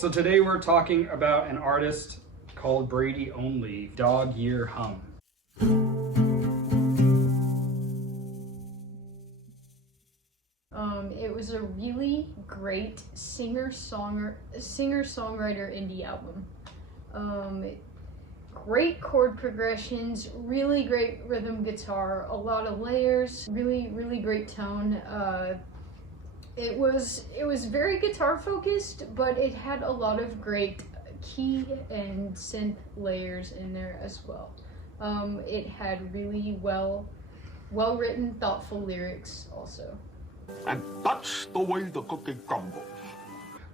So today we're talking about an artist called Brady Only, Dog Year Hum. It was a really great singer-songwriter indie album. Great chord progressions, really great rhythm guitar, a lot of layers, really great tone. It was very guitar focused, but it had a lot of great key and synth layers in there as well. It had really well written, thoughtful lyrics also. And that's the way the cookie crumbles.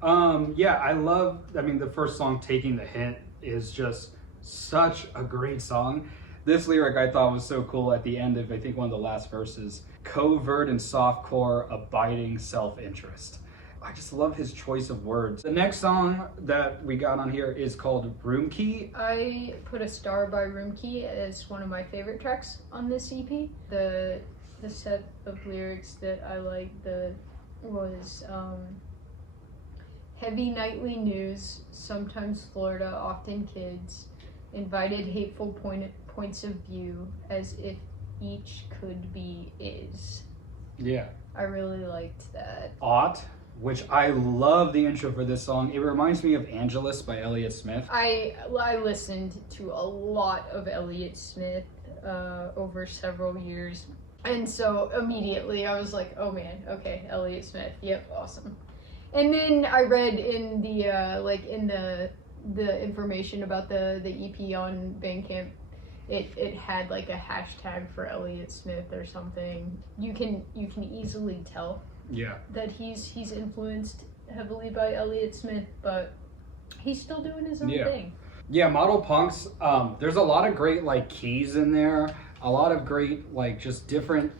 The first song, Taking the Hint, is just such a great song. This lyric I thought was so cool at the end of, I think, one of the last verses. Covert and softcore, abiding self-interest. I just love his choice of words. The next song that we got on here is called Room Key. I put a star by Room Key as one of my favorite tracks on this EP. The set of lyrics that I liked was heavy nightly news, sometimes Florida, often kids, invited hateful points of view, as if each could be is. Yeah. I really liked that. Ought, which I love the intro for this song. It reminds me of Angelus by Elliott Smith. I listened to a lot of Elliott Smith over several years. And so immediately I was like, oh man, okay, Elliott Smith, yep, awesome. And then I read in the information about the EP on Bandcamp, it had like a hashtag for Elliott Smith or something. You can easily tell that he's influenced heavily by Elliott Smith, but he's still doing his own thing. Yeah, Model Punks, there's a lot of great like keys in there. A lot of great, like, just different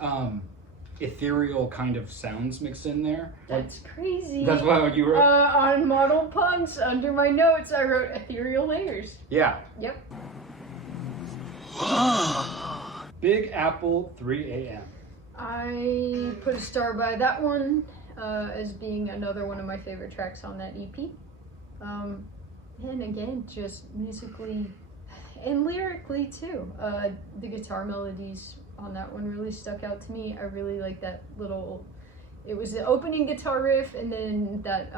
ethereal kind of sounds mixed in there. That's crazy. That's what you wrote? On Model Punks, under my notes, I wrote ethereal layers. Yeah. Yep. Big Apple, 3 a.m. I put a star by that one as being another one of my favorite tracks on that EP. And again, just musically and lyrically too. The guitar melodies on that one really stuck out to me. I really like that it was the opening guitar riff, and then that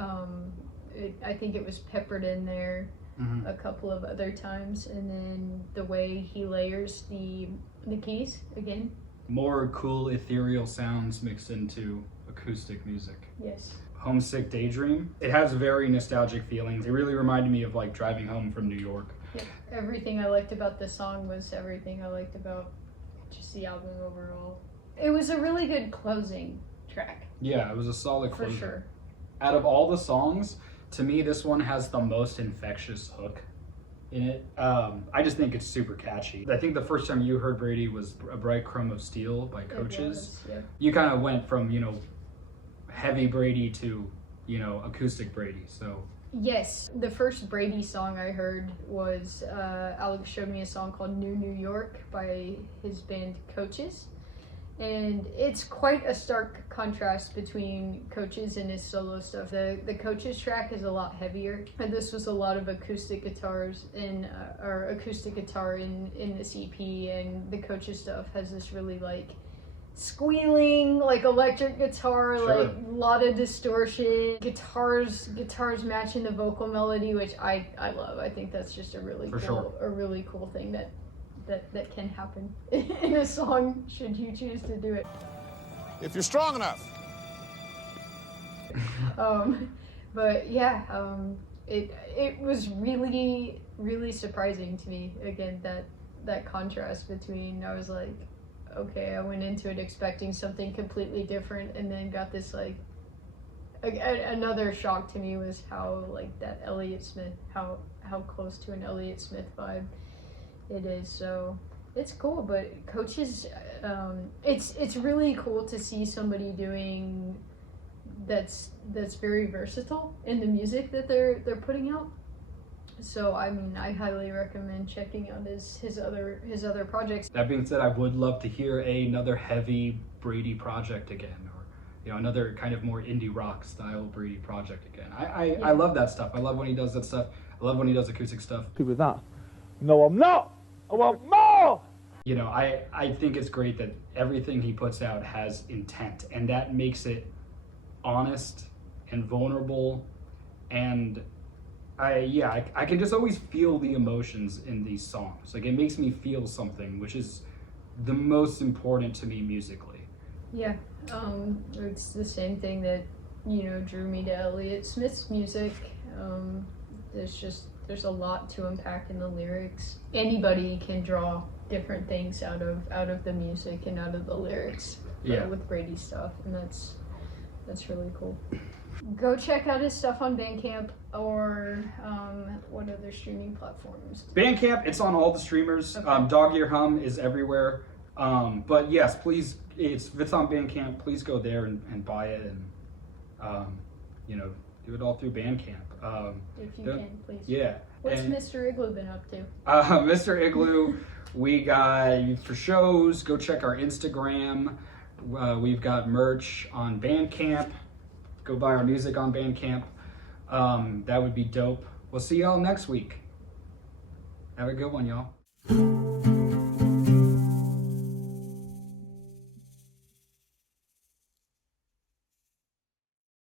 I think it was peppered in there a couple of other times, and then the way he layers the keys again. More cool ethereal sounds mixed into acoustic music. Yes. Homesick Daydream. It has very nostalgic feelings. It really reminded me of like driving home from New York. Yep. Everything I liked about the song was everything I liked about just the album overall. It was a really good closing track. Yeah, it was a solid closer. For sure. Out of all the songs, to me, this one has the most infectious hook in it. I just think it's super catchy. I think the first time you heard Brady was A Bright Chrome of Steel by Coaches. Yeah. You kind of went from, heavy Brady to, acoustic Brady, so. Yes, the first Brady song I heard was Alex showed me a song called New York by his band Coaches. And it's quite a stark contrast between Coaches and his solo stuff. The Coaches track is a lot heavier, and this was a lot of acoustic guitars or acoustic guitar in this EP, and the Coaches stuff has this really like squealing, like electric guitar, like a lot of distortion, guitars matching the vocal melody, which I love. I think that's just a really cool thing that can happen in a song, should you choose to do it. If you're strong enough. But yeah, it was really surprising to me, again, that contrast between, I was like, okay, I went into it expecting something completely different, and then got this like another shock to me was how like that Elliott Smith, how close to an Elliott Smith vibe it is. So it's cool. But Coaches, it's really cool to see somebody doing that's very versatile in the music that they're putting out. So I mean, I highly recommend checking out his other projects. That being said, I would love to hear another heavy Brady project again, or another kind of more indie rock style Brady project again. I love that stuff. I love when he does that stuff. I love when he does acoustic stuff. With that. No, I'm not. I want more. I think it's great that everything he puts out has intent, and that makes it honest and vulnerable, and I can just always feel the emotions in these songs. Like, it makes me feel something, which is the most important to me musically. Yeah, it's the same thing that, drew me to Elliott Smith's music. There's a lot to unpack in the lyrics. Anybody can draw different things out of the music and out of the lyrics with Brady's stuff, and that's really cool. Go check out his stuff on Bandcamp, or what other streaming platforms? Bandcamp, it's on all the streamers. Okay. Dog Ear Hum is everywhere. But yes, please, if it's on Bandcamp, please go there and buy it, and do it all through Bandcamp. If you can, please. Yeah. What's Mr. Igloo been up to? Mr. Igloo, we got for shows. Go check our Instagram. We've got merch on Bandcamp. Go buy our music on Bandcamp. That would be dope. We'll see y'all next week. Have a good one, y'all.